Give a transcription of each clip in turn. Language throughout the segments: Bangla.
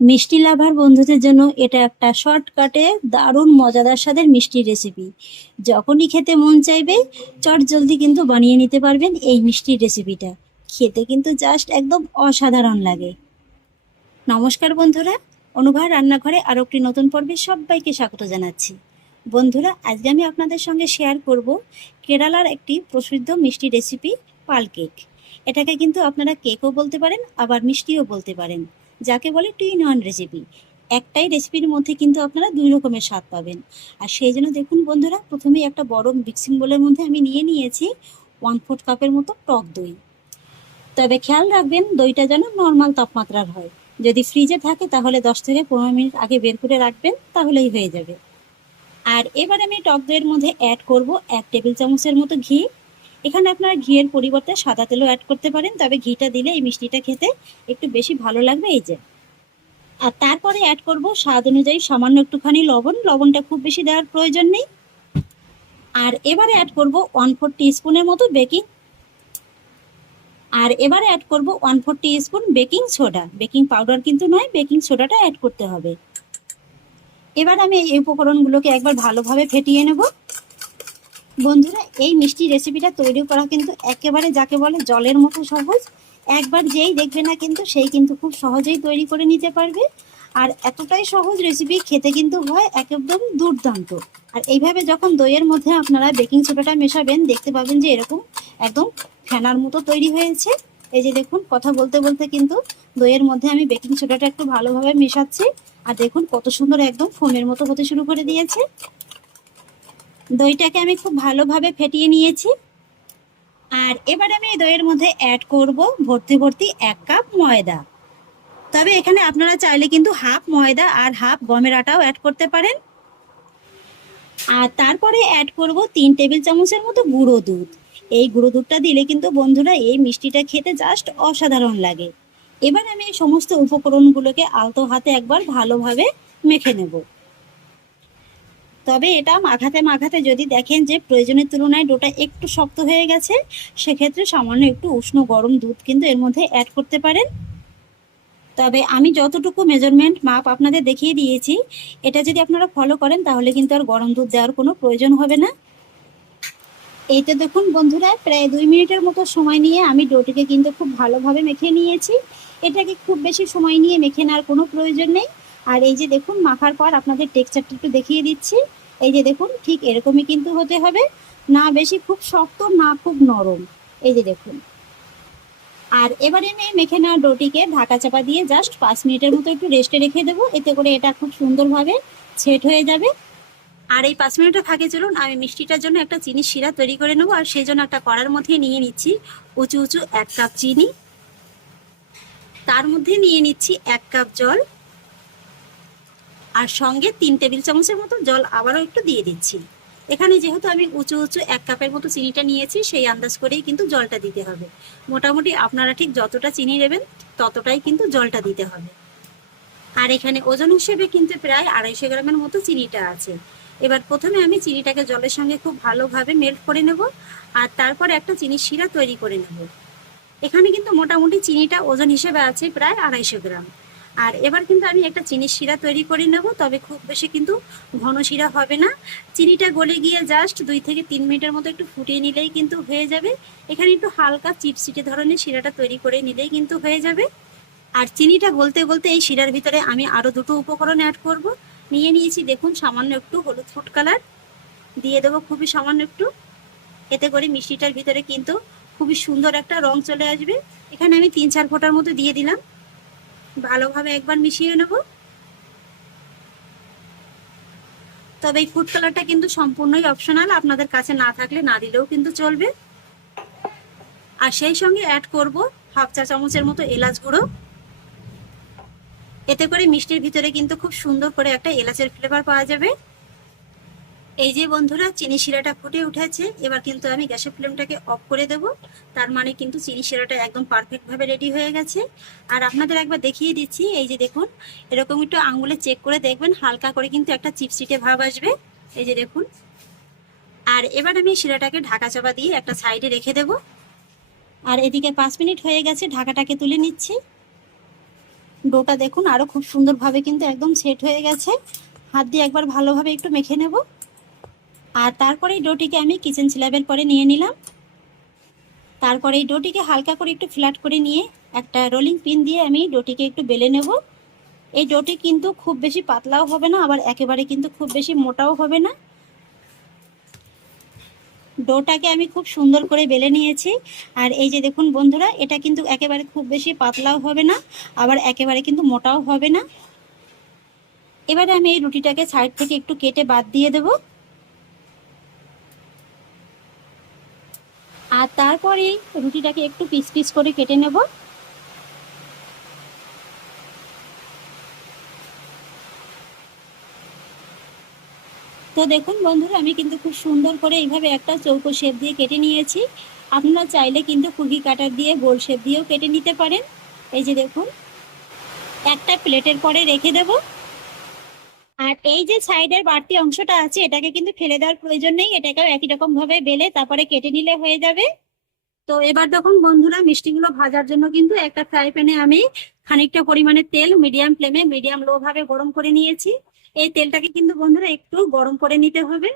মিষ্টি লাভার বন্ধুদের জন্য এটা একটা শর্টকাটে দারুণ মজাদার স্বাদের মিষ্টি রেসিপি। যখনই খেতে মন চাইবে চট জলদি কিন্তু বানিয়ে নিতে পারবেন এই মিষ্টির রেসিপিটা। খেতে কিন্তু জাস্ট একদম অসাধারণ লাগে। নমস্কার বন্ধুরা, অনুভার রান্নাঘরে আরও একটি নতুন পর্বে সবাইকে স্বাগত জানাচ্ছি। বন্ধুরা, আজকে আমি আপনাদের সঙ্গে শেয়ার করব কেরালার একটি প্রসিদ্ধ মিষ্টি রেসিপি, পাল কেক। এটাকে কিন্তু আপনারা কেকও বলতে পারেন, আবার মিষ্টিও বলতে পারেন, যাকে বলে টু ইন ওয়ান রেসিপি। একটাই রেসিপির মধ্যে কিন্তু আপনারা দুই রকমের স্বাদ পাবেন। আর সেই জন্য দেখুন বন্ধুরা, প্রথমেই একটা বড় মিক্সিং বোলের মধ্যে আমি নিয়ে নিয়েছি 1/4 কাপের মতো টক দই। তবে খেয়াল রাখবেন দইটা যেন নর্মাল তাপমাত্রার হয়। যদি ফ্রিজে থাকে তাহলে 10 থেকে 15 মিনিট আগে বের করে রাখবেন, তাহলেই হয়ে যাবে। আর এবার আমি টক দইয়ের মধ্যে অ্যাড করব 1 টেবিল চামচের মতো ঘি। এখানে আপনারা ঘিয়ের পরিবর্তে সাদা তেলও অ্যাড করতে পারেন, তবে ঘিটা দিলে এই মিষ্টিটা খেতে একটু বেশি ভালো লাগবে। এই যে, আর তারপরে অ্যাড করব স্বাদ অনুযায়ী সামান্য একটুখানি লবণ। লবণটা খুব বেশি দেওয়ার প্রয়োজন নেই। আর এবারে অ্যাড করব 1/4 টিস্পুনের মতো বেকিং আর এবারে অ্যাড করব 1/4 teaspoon baking soda. Baking powder কিন্তু নয়, বেকিং সোডাটা অ্যাড করতে হবে। এবার আমি এই উপকরণগুলোকে একবার ভালোভাবে ফেটিয়ে নেব। বন্ধুরা, এই মিষ্টি রেসিপিটা তৈরি করা কিন্তু একেবারে যাকে বলে জলের মতো সহজ। একবার যেই দেখবে না কিন্তু সেই কিন্তু খুব সহজেই তৈরি করে নিতে পারবে। আর এতটাই সহজ রেসিপি, খেতে কিন্তু হয় একদম দুর্দান্ত। আর এইভাবে যখন দইয়ের মধ্যে আপনারা বেকিং সোডাটা মেশাবেন, দেখতে পাবেন যে এরকম একদম ফেনার মতো তৈরি হয়েছে। এই যে দেখুন, কথা বলতে বলতে কিন্তু দইয়ের মধ্যে আমি বেকিং সোডাটা একটু ভালোভাবে মেশাচ্ছি। আর দেখুন কত সুন্দর একদম ফোমের মতো হতে শুরু করে দিয়েছে। দইটাকে আমি খুব ভালোভাবে ফেটিয়ে নিয়েছি। আর এবার আমি এই দইয়ের মধ্যে অ্যাড করব ভর্তি ভর্তি 1 কাপ ময়দা। তবে এখানে আপনারা চাইলে কিন্তু হাফ ময়দা আর হাফ গমের আটাও অ্যাড করতে পারেন। আর তারপরে অ্যাড করব 3 টেবিল চামচের মতো গুঁড়ো দুধ। এই গুঁড়ো দুধটা দিলে কিন্তু বন্ধুরা এই মিষ্টিটা খেতে জাস্ট অসাধারণ লাগে। এবার আমি এই সমস্ত উপকরণগুলোকে আলতো হাতে একবার ভালোভাবে মেখে নেব। তবে এটা মাখাতে মাখাতে যদি দেখেন যে প্রয়োজনের তুলনায় ডোটা একটু শক্ত হয়ে গেছে, সেক্ষেত্রে সামান্য একটু উষ্ণ গরম দুধ কিন্তু এর মধ্যে অ্যাড করতে পারেন। তবে আমি যতটুকু মেজারমেন্ট মাপ আপনাদের দেখিয়ে দিয়েছি, এটা যদি আপনারা ফলো করেন তাহলে কিন্তু আর গরম দুধ দেওয়ার কোনো প্রয়োজন হবে না। এই তো দেখুন বন্ধুরা, প্রায় 2 মিনিটের মতো সময় নিয়ে আমি ডোটিকে কিন্তু খুব ভালোভাবে মেখে নিয়েছি। এটাকে খুব বেশি সময় নিয়ে মেখে নেওয়ার কোনো প্রয়োজন নেই। আর এই যে দেখুন, মাখার পর আপনাদের টেক্সচারটা একটু দেখিয়ে দিচ্ছি। এই যে দেখুন, ঠিক এরকমই কিন্তু হতে হবে, না বেশি খুব শক্ত না খুব নরম। এই যে দেখুন। আর এবারে আমি মেখে নেওয়া ডোটিকে ঢাকা চাপা দিয়ে জাস্ট 5 মিনিটের মতো একটু রেস্টে রেখে দেবো। এতে করে এটা খুব সুন্দরভাবে সেট হয়ে যাবে। আর এই 5 মিনিটের ফাঁকে চলুন আমি মিষ্টিটার জন্য একটা চিনির শিরা তৈরি করে নেবো। আর সেই জন্য একটা কড়ার মধ্যে নিয়ে নিচ্ছি উঁচু উঁচু 1 কাপ চিনি। তার মধ্যে নিয়ে নিচ্ছি 1 কাপ জল, আর সঙ্গে 3 টেবিল চামচের মতো জল আবারও একটু দিয়ে দিচ্ছি। এখানে যেহেতু আমি উঁচু উঁচু 1 কাপের মতো চিনিটা নিয়েছি, সেই আন্দাজ করেই কিন্তু জলটা দিতে হবে। মোটামুটি আপনারা ঠিক যতটা চিনি নেবেন ততটাই কিন্তু জলটা দিতে হবে। আর এখানে ওজন হিসেবে কিন্তু প্রায় 250 গ্রামের মতো চিনিটা আছে। এবার প্রথমে আমি চিনিটাকে জলের সঙ্গে খুব ভালোভাবে মেল্ট করে নেব, আর তারপর একটা চিনির শিরা তৈরি করে নেব। এখানে কিন্তু মোটামুটি চিনিটা ওজন হিসেবে আছে প্রায় 250 গ্রাম। আর এবার কিন্তু আমি একটা চিনির শিরা তৈরি করে নেব, তবে খুব বেশি কিন্তু ঘন শিরা হবে না। চিনিটা গলে গিয়ে জাস্ট 2 থেকে 3 মিনিটের মতো একটু ফুটিয়ে নিলেই কিন্তু হয়ে যাবে। এখানে একটু হালকা চিটচিটে ধরনের শিরাটা তৈরি করে নিলেই কিন্তু হয়ে যাবে। আর চিনিটা গলতে গলতে এই শিরার ভিতরে আমি আরও দুটো উপকরণ অ্যাড করব। নিয়ে নিয়েছি দেখুন সামান্য একটু হলুদ ফুড কালার, দিয়ে দেবো খুবই সামান্য একটু। এতে করে মিষ্টিটার ভিতরে কিন্তু খুবই সুন্দর একটা রং চলে আসবে। এখানে আমি 3-4 ফোঁটার মতো দিয়ে দিলাম। ভালোভাবে একবার মিশিয়ে নেব। তবে এই ফুড কালারটা কিন্তু সম্পূর্ণই অপশনাল, আপনাদের কাছে না থাকলে না দিলেও কিন্তু চলবে। আর সেই সঙ্গে অ্যাড করব হাফ চা চামচের মতো এলাচ গুঁড়ো। এতে করে মিষ্টির ভিতরে কিন্তু খুব সুন্দর করে একটা এলাচের ফ্লেভার পাওয়া যাবে। এই যে বন্ধুরা, চিনি শিরাটা ফুটে উঠেছে। এবার কিন্তু আমি গ্যাসের ফ্লেমটাকে অফ করে দেব। তার মানে কিন্তু চিনি শিরাটা একদম পারফেক্টভাবে রেডি হয়ে গেছে। আর আপনাদের একবার দেখিয়ে দিচ্ছি, এই যে দেখুন, এরকম একটু আঙুলে চেক করে দেখবেন হালকা করে কিন্তু একটা চিপচিটে ভাব আসবে। এই যে দেখুন। আর এবার আমি শিরাটাকে ঢাকা চাপা দিয়ে একটা সাইডে রেখে দেব। আর এদিকে 5 মিনিট হয়ে গেছে, ঢাকাটাকে তুলে নিচ্ছি। ডোটা দেখুন আরো খুব সুন্দরভাবে কিন্তু একদম সেট হয়ে গেছে। হাত দিয়ে একবার ভালোভাবে একটু মেখে নেব। আর তারপরে এই ডোটিকে আমি কিচেন স্ল্যাবের পরে নিয়ে নিলাম। তারপরে এই ডোটিকে হালকা করে একটু ফ্ল্যাট করে নিয়ে একটা রোলিং পিন দিয়ে আমি ডোটিকে একটু বেলে নেব। এই ডোটি কিন্তু খুব বেশি পাতলাও হবে না, আবার একেবারে কিন্তু খুব বেশি মোটাও হবে না। ডোটাকে আমি খুব সুন্দর করে বেলে নিয়েছি। আর এই যে দেখুন বন্ধুরা, এটা কিন্তু একেবারে খুব বেশি পাতলাও হবে না, আবার একেবারে কিন্তু মোটাও হবে না। এবারে আমি এই রুটিটাকে সাইড থেকে একটু কেটে বাদ দিয়ে দেব। আর তারপরে রুটিটাকে একটু পিস পিস করে কেটে নেব। তো দেখুন বন্ধুরা, আমি কিন্তু খুব সুন্দর করে এইভাবে একটা চৌকো শেপ দিয়ে কেটে নিয়েছি। আপনারা চাইলে কিন্তু কুকি কাটার দিয়ে গোল শেপ দিয়েও কেটে নিতে পারেন। এই যে দেখুন, একটা প্লেটের পরে রেখে দেব। আর এই যে সাইডের বাড়তি অংশটা আছে, এটাকে কিন্তু ফেলে দেওয়ার প্রয়োজন নেই, এটাকেও একই রকম ভাবে বেলে তারপরে কেটে নিলে হয়ে যাবে। তো এবার দেখুন বন্ধুরা, মিষ্টিগুলো ভাজার জন্য কিন্তু একটা ফ্রাই প্যানে আমি খানিকটা পরিমাণে তেল মিডিয়াম ফ্লেমে মিডিয়াম লো ভাবে গরম করে নিয়েছি। এই তেলটাকে কিন্তু বন্ধুরা একটু গরম করে নিতে হবে।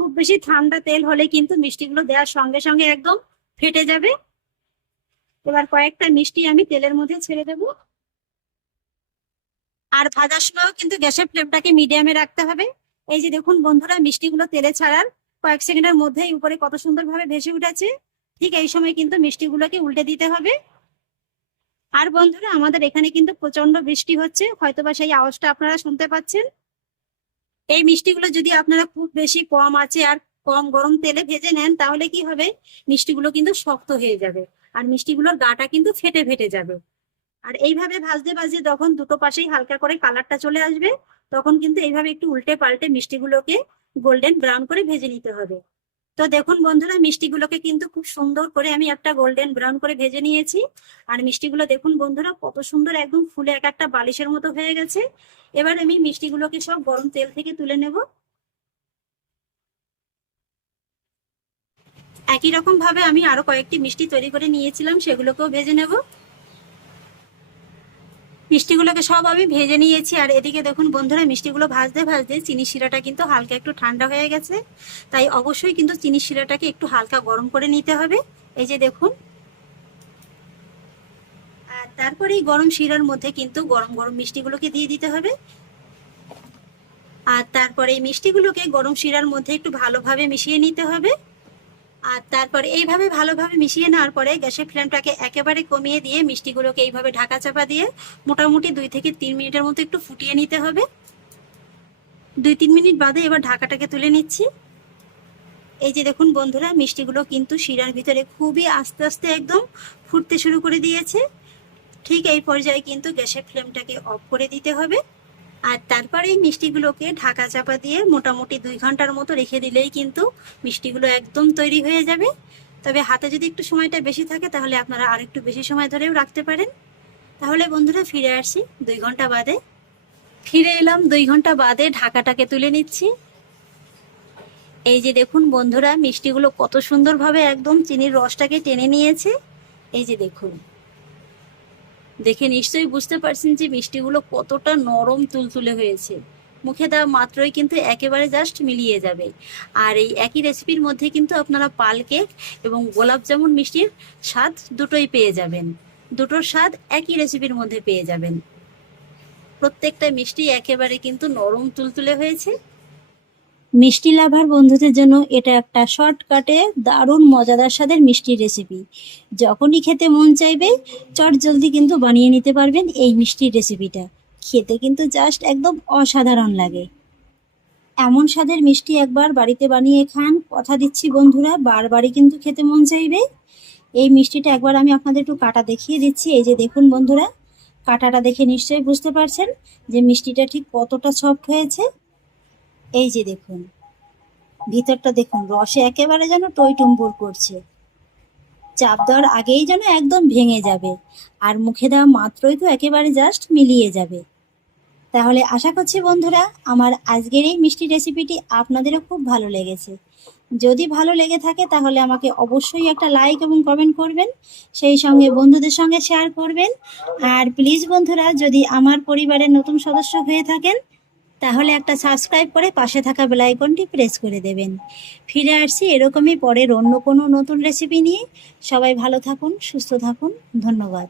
খুব বেশি ঠান্ডা তেল হলে কিন্তু মিষ্টিগুলো দেওয়ার সঙ্গে সঙ্গে একদম ফেটে যাবে। এবার কয়েকটা মিষ্টি আমি তেলের মধ্যে ছেড়ে দেবো। আর ভাজার সময়ও কিন্তু গ্যাসের ফ্লেমটাকে মিডিয়ামে রাখতে হবে। এই যে দেখুন বন্ধুরা, মিষ্টিগুলো তেলে ছাড়ার কয়েক সেকেন্ডের মধ্যেই উপরে কত সুন্দরভাবে ভেসে উঠেছে। ঠিক এই সময় কিন্তু মিষ্টিগুলোকে উল্টে দিতে হবে। আর বন্ধুরা, আমাদের এখানে কিন্তু প্রচন্ড বৃষ্টি হচ্ছে, হয়তোবা সেই আওয়াজটা আপনারা শুনতে পাচ্ছেন। এই মিষ্টিগুলো যদি আপনারা খুব বেশি কম আছে আর কম গরম তেলে ভেজে নেন, তাহলে কি হবে, মিষ্টিগুলো কিন্তু শক্ত হয়ে যাবে আর মিষ্টিগুলোর গাটা কিন্তু ফেটে ফেটে যাবে। আর এইভাবে ভাজতে ভাজতে যখন দুটো পাশেই হালকা করে কালারটা চলে আসবে, তখন কিন্তু এইভাবে একটু উল্টে পাল্টে মিষ্টিগুলোকে গোল্ডেন ব্রাউন করে ভেজে নিতে হবে। তো দেখুন বন্ধুরা, মিষ্টিগুলোকে কিন্তু খুব সুন্দর করে আমি একটা গোল্ডেন ব্রাউন করে ভেজে নিয়েছি। আর মিষ্টিগুলো দেখুন বন্ধুরা, কত সুন্দর একদম ফুলে এক একটা বালিশের মতো হয়ে গেছে। এবার আমি মিষ্টিগুলোকে সব গরম তেল থেকে তুলে নেব। একই রকম ভাবে আমি আরো কয়েকটি মিষ্টি তৈরি করে নিয়েছিলাম, সেগুলোকেও ভেজে নেব। মিষ্টিগুলোকে সব আমি ভেজে নিয়েছি। আর এদিকে দেখুন বন্ধুরা, মিষ্টিগুলো ভাজতে ভাজতে চিনি শিরাটা কিন্তু হালকা একটু ঠান্ডা হয়ে গেছে। তাই অবশ্যই কিন্তু চিনি শিরাটাকে একটু হালকা গরম করে নিতে হবে। এই যে দেখুন। আর তারপরে এই গরম শিরার মধ্যে কিন্তু গরম গরম মিষ্টিগুলোকে দিয়ে দিতে হবে। আর তারপরে এই মিষ্টিগুলোকে গরম শিরার মধ্যে একটু ভালোভাবে মিশিয়ে নিতে হবে। আর তারপরে এইভাবে ভালোভাবে মিশিয়ে নেওয়ার পরে গ্যাসের ফ্লেমটাকে একেবারে কমিয়ে দিয়ে মিষ্টিগুলোকে এইভাবে ঢাকা চাপা দিয়ে মোটামুটি 2 থেকে 3 মিনিটের মতো একটু ফুটিয়ে নিতে হবে। 2-3 মিনিট বাদে এবার ঢাকাটাকে তুলে নিচ্ছি। এই যে দেখুন বন্ধুরা, মিষ্টিগুলো কিন্তু শিরার ভিতরে খুবই আস্তে আস্তে একদম ফুটতে শুরু করে দিয়েছে। ঠিক এই পর্যায়ে কিন্তু গ্যাসের ফ্লেমটাকে অফ করে দিতে হবে। আর তারপরে এই মিষ্টিগুলোকে ঢাকা চাপা দিয়ে মোটামুটি 2 ঘন্টার মতো রেখে দিলেই কিন্তু মিষ্টিগুলো একদম তৈরি হয়ে যাবে। তবে হাতে যদি একটু সময়টা বেশি থাকে, তাহলে আপনারা আর একটু বেশি সময় ধরেও রাখতে পারেন। তাহলে বন্ধুরা, ফিরে আসি 2 ঘন্টা বাদে। ফিরে এলাম 2 ঘন্টা বাদে, ঢাকাটাকে তুলে নিচ্ছি। এই যে দেখুন বন্ধুরা, মিষ্টিগুলো কত সুন্দরভাবে একদম চিনির রসটাকে টেনে নিয়েছে। এই যে দেখুন, দেখে নিশ্চয়ই বুঝতে পারছেন যে মিষ্টিগুলো কতটা নরম তুলতুলে হয়েছে। মুখে দেওয়া মাত্রই কিন্তু একেবারে জাস্ট মিলিয়ে যাবে। আর এই একই রেসিপির মধ্যে কিন্তু আপনারা পাল কেক এবং গোলাপ জামুন মিষ্টির স্বাদ দুটোই পেয়ে যাবেন। দুটোর স্বাদ একই রেসিপির মধ্যে পেয়ে যাবেন। প্রত্যেকটা মিষ্টি একেবারে কিন্তু নরম তুলতুলে হয়েছে। মিষ্টি লাভার বন্ধুদের জন্য এটা একটা শর্টকাটে দারুণ মজাদার স্বাদের মিষ্টির রেসিপি। যখনই খেতে মন চাইবে, চট জলদি কিন্তু বানিয়ে নিতে পারবেন এই মিষ্টির রেসিপিটা। খেতে কিন্তু জাস্ট একদম অসাধারণ লাগে। এমন স্বাদের মিষ্টি একবার বাড়িতে বানিয়ে খান, কথা দিচ্ছি বন্ধুরা, বারবারই কিন্তু খেতে মন চাইবে। এই মিষ্টিটা একবার আমি আপনাদের একটু কাটা দেখিয়ে দিচ্ছি। এই যে দেখুন বন্ধুরা, কাটাটা দেখে নিশ্চয়ই বুঝতে পারছেন যে মিষ্টিটা ঠিক কতটা সফট হয়েছে। এই যে দেখুন, ভিতরটা দেখুন, রসে একেবারে যেন টইটুম্বুর করছে। চাপ দেওয়ার আগেই যেন একদম ভেঙে যাবে, আর মুখে দেওয়া মাত্রই তো একেবারে জাস্ট মিলিয়ে যাবে। তাহলে আশা করছি বন্ধুরা, আমার আজকের এই মিষ্টি রেসিপিটি আপনাদেরও খুব ভালো লেগেছে। যদি ভালো লেগে থাকে তাহলে আমাকে অবশ্যই একটা লাইক এবং কমেন্ট করবেন, সেই সঙ্গে বন্ধুদের সঙ্গে শেয়ার করবেন। আর প্লিজ বন্ধুরা, যদি আমার পরিবারের নতুন সদস্য হয়ে থাকেন তাহলে একটা সাবস্ক্রাইব করে পাশে থাকা বেল আইকনটি প্রেস করে দেবেন। ফিরে আসছি এরকমই পরের অন্য কোনো নতুন রেসিপি নিয়ে। সবাই ভালো থাকুন, সুস্থ থাকুন, ধন্যবাদ।